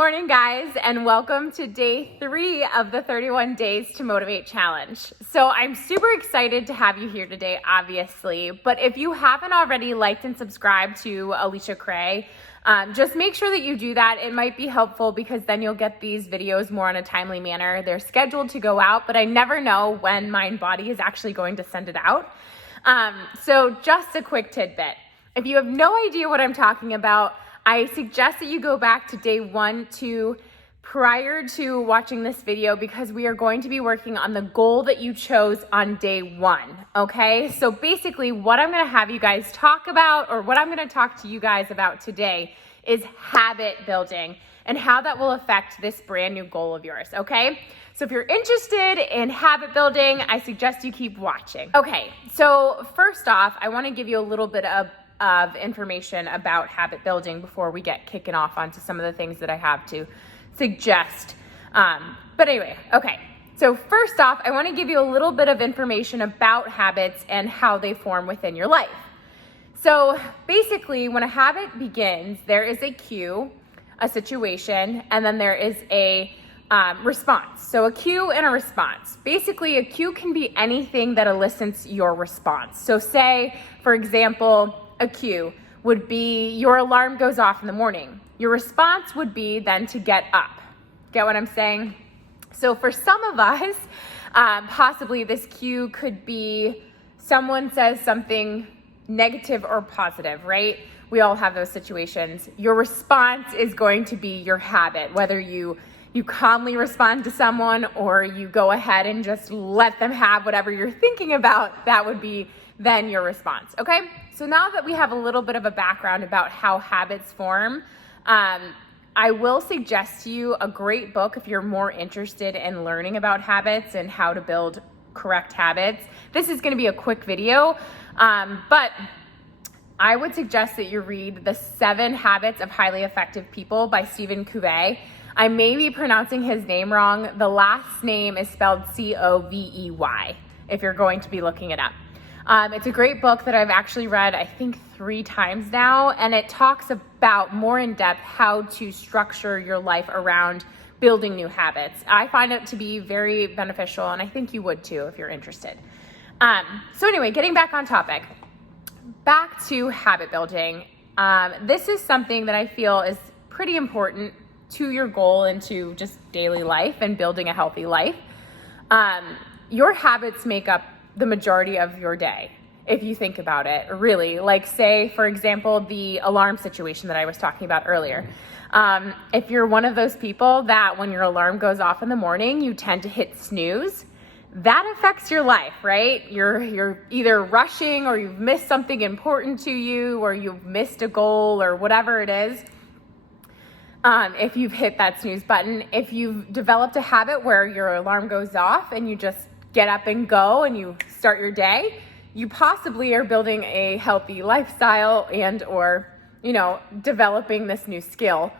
morning, guys, and welcome to day 3 of the 31 Days to Motivate Challenge. So I'm super excited to have you here today, obviously, but if you haven't already liked and subscribed to Alicia Krahe, just make sure that you do that. It might be helpful because then you'll get these videos more in a timely manner. They're scheduled to go out, but I never know when Mind Body is actually going to send it out. So just a quick tidbit. If you have no idea what I'm talking about, I suggest that you go back to day 1 to prior to watching this video because we are going to be working on the goal that you chose on day 1, okay? So basically what I'm gonna have you guys talk about, or what I'm gonna talk to you guys about today, is habit building and how that will affect this brand new goal of yours, okay? So if you're interested in habit building, I suggest you keep watching. Okay, so first off, I wanna give you a little bit of information about habit building before we get kicking off onto some of the things that I have to suggest. But anyway, okay. So first off, I want to give you a little bit of information about habits and how they form within your life. So basically, when a habit begins, there is a cue, a situation, and then there is a response. So a cue and a response. Basically, a cue can be anything that elicits your response. So say, for example, a cue would be your alarm goes off in the morning. Your response would be then to get up. Get what I'm saying? So for some of us, possibly this cue could be someone says something negative or positive, right? We all have those situations. Your response is going to be your habit, whether you calmly respond to someone or you go ahead and just let them have whatever you're thinking about, that would be then your response, okay? So now that we have a little bit of a background about how habits form, I will suggest to you a great book if you're more interested in learning about habits and how to build correct habits. This is gonna be a quick video, but I would suggest that you read The 7 Habits of Highly Effective People by Stephen Covey. I may be pronouncing his name wrong. The last name is spelled Covey, if you're going to be looking it up. It's a great book that I've actually read, I think 3 times now, and it talks about more in depth how to structure your life around building new habits. I find it to be very beneficial, and I think you would too if you're interested. So anyway, getting back on topic, back to habit building. This is something that I feel is pretty important to your goal and to just daily life and building a healthy life. Your habits make up the majority of your day, if you think about it, really. Like say, for example, the alarm situation that I was talking about earlier. If you're one of those people that when your alarm goes off in the morning, you tend to hit snooze, that affects your life, right? You're either rushing or you've missed something important to you or you've missed a goal or whatever it is. If you've hit that snooze button, if you've developed a habit where your alarm goes off and you just get up and go and you start your day, you possibly are building a healthy lifestyle and or, developing this new skill.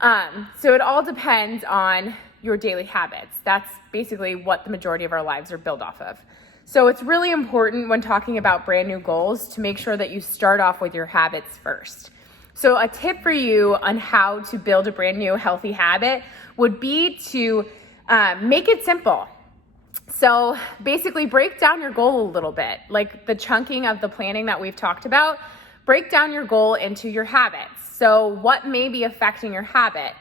So it all depends on your daily habits. That's basically what the majority of our lives are built off of. So it's really important when talking about brand new goals to make sure that you start off with your habits first. So a tip for you on how to build a brand new healthy habit would be to make it simple. So basically break down your goal a little bit, like the chunking of the planning that we've talked about. Break down your goal into your habits. So what may be affecting your habit?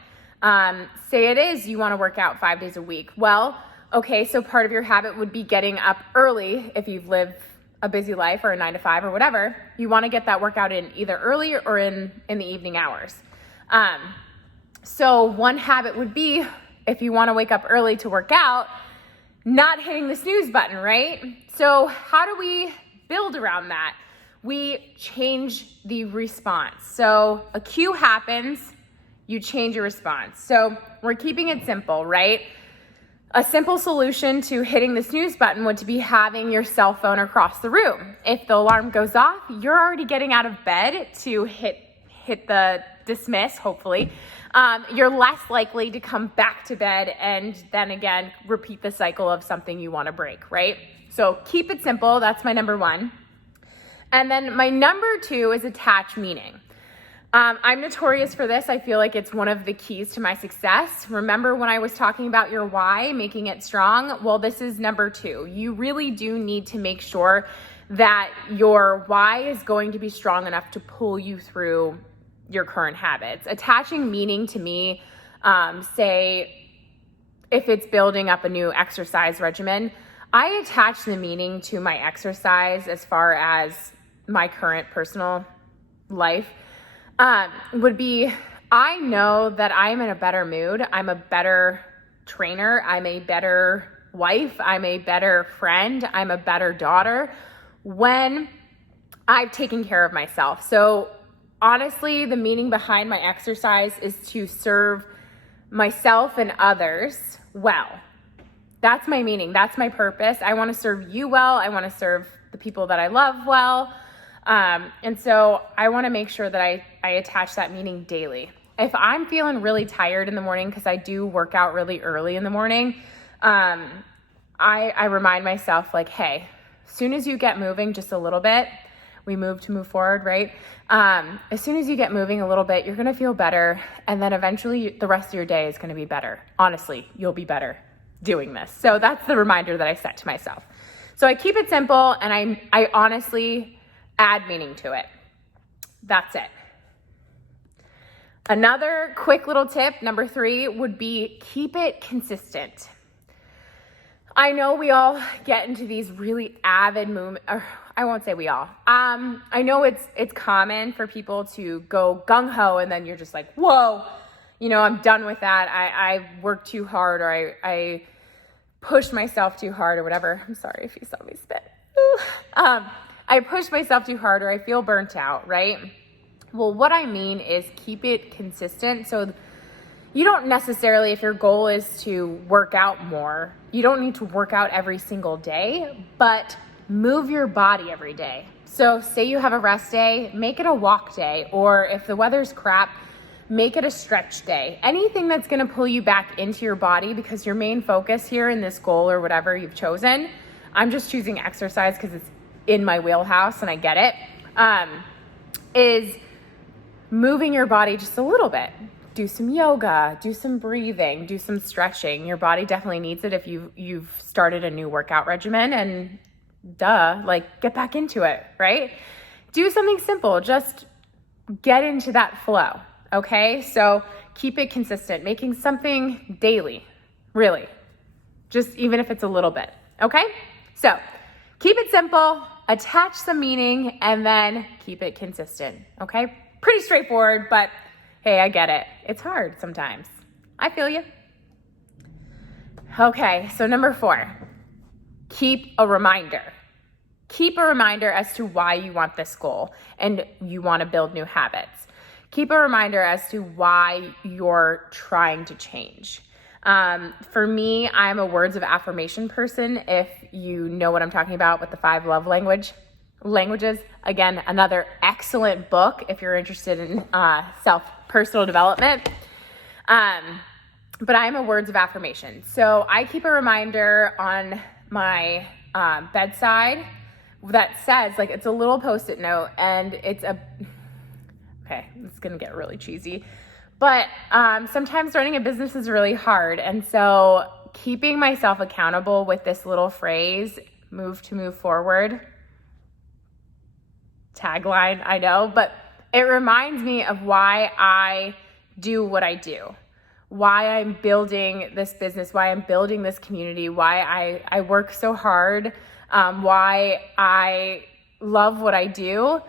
Say it is you want to work out 5 days a week. Well, okay, so part of your habit would be getting up early. If you've lived a busy life or a 9 to 5 or whatever, you want to get that workout in either early or in the evening hours. So one habit would be, if you want to wake up early to work out, not hitting the snooze button, right? So how do we build around that? We change the response. So a cue happens, you change your response. So we're keeping it simple, right? A simple solution to hitting the snooze button would be having your cell phone across the room. If the alarm goes off, you're already getting out of bed to hit the dismiss, hopefully. You're less likely to come back to bed and then again, repeat the cycle of something you want to break, right? So keep it simple. That's my number 1. And then my number 2 is attach meaning. I'm notorious for this. I feel like it's one of the keys to my success. Remember when I was talking about your why, making it strong? Well, this is number 2. You really do need to make sure that your why is going to be strong enough to pull you through your current habits. Attaching meaning to me, say if it's building up a new exercise regimen, I attach the meaning to my exercise as far as my current personal life. Would be, I know that I'm in a better mood. I'm a better trainer. I'm a better wife. I'm a better friend. I'm a better daughter when I've taken care of myself. So honestly, the meaning behind my exercise is to serve myself and others well. That's my meaning. That's my purpose. I want to serve you well. I want to serve the people that I love well. And so I want to make sure that I attach that meaning daily. If I'm feeling really tired in the morning, because I do work out really early in the morning, I remind myself like, hey, as soon as you get moving just a little bit, we move to move forward, right? As soon as you get moving a little bit, you're going to feel better. And then eventually the rest of your day is going to be better. Honestly, you'll be better doing this. So that's the reminder that I set to myself. So I keep it simple and I honestly add meaning to it. That's it. Another quick little tip, number 3, would be keep it consistent. I know we all get into these really avid movements, or I won't say we all. I know it's common for people to go gung-ho and then you're just like, whoa, I'm done with that. I worked too hard, or I pushed myself too hard, or whatever. I'm sorry if you saw me spit. I push myself too hard, or I feel burnt out, right? Well, what I mean is keep it consistent. So you don't necessarily, if your goal is to work out more, you don't need to work out every single day, but move your body every day. So say you have a rest day, make it a walk day, or if the weather's crap, make it a stretch day. Anything that's going to pull you back into your body, because your main focus here in this goal or whatever you've chosen, I'm just choosing exercise because it's in my wheelhouse and I get it, is moving your body just a little bit. Do some yoga, do some breathing, do some stretching. Your body definitely needs it if you've started a new workout regimen, and get back into it, right? Do something simple, just get into that flow, okay? So keep it consistent, making something daily, really, just even if it's a little bit, okay? So keep it simple, attach some meaning, and then keep it consistent, okay? Pretty straightforward, but hey, I get it. It's hard sometimes. I feel you. Okay, so number 4, keep a reminder. Keep a reminder as to why you want this goal and you want to build new habits. Keep a reminder as to why you're trying to change. For me, I'm a words of affirmation person. If you know what I'm talking about with the 5 love languages, again, another excellent book if you're interested in personal development. But I'm a words of affirmation. So I keep a reminder on my bedside that says, it's a little Post-it note, and okay, it's going to get really cheesy. But sometimes running a business is really hard. And so keeping myself accountable with this little phrase, move to move forward, tagline, I know, but it reminds me of why I do what I do, why I'm building this business, why I'm building this community, why I work so hard, why I love what I do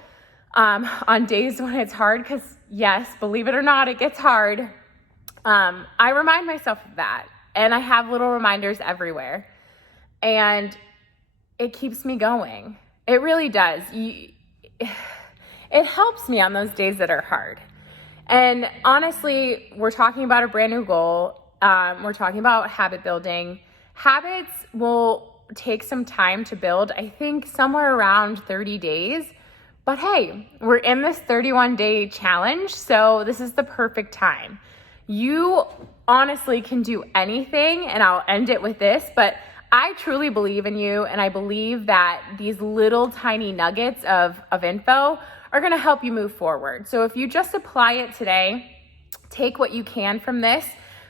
on days when it's hard, because yes, believe it or not, it gets hard. I remind myself of that, and I have little reminders everywhere, and it keeps me going. It really does. It helps me on those days that are hard. And honestly, we're talking about a brand new goal. We're talking about habit building. Habits will take some time to build. I think somewhere around 30 days. But hey, we're in this 31-day challenge, so this is the perfect time. You honestly can do anything, and I'll end it with this, but I truly believe in you, and I believe that these little tiny nuggets of info are gonna help you move forward. So if you just apply it today, take what you can from this,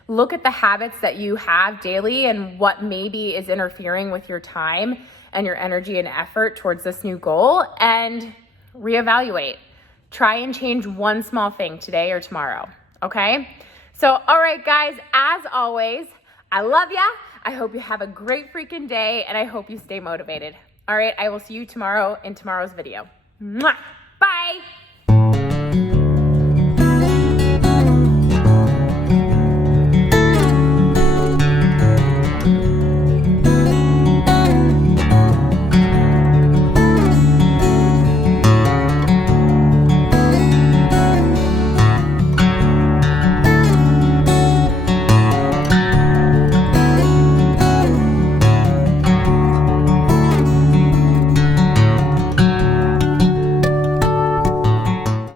look at the habits that you have daily and what maybe is interfering with your time and your energy and effort towards this new goal, and reevaluate. Try and change one small thing today or tomorrow, okay? So, all right, guys, as always, I love ya. I hope you have a great freaking day, and I hope you stay motivated. All right, I will see you tomorrow in tomorrow's video. Mwah!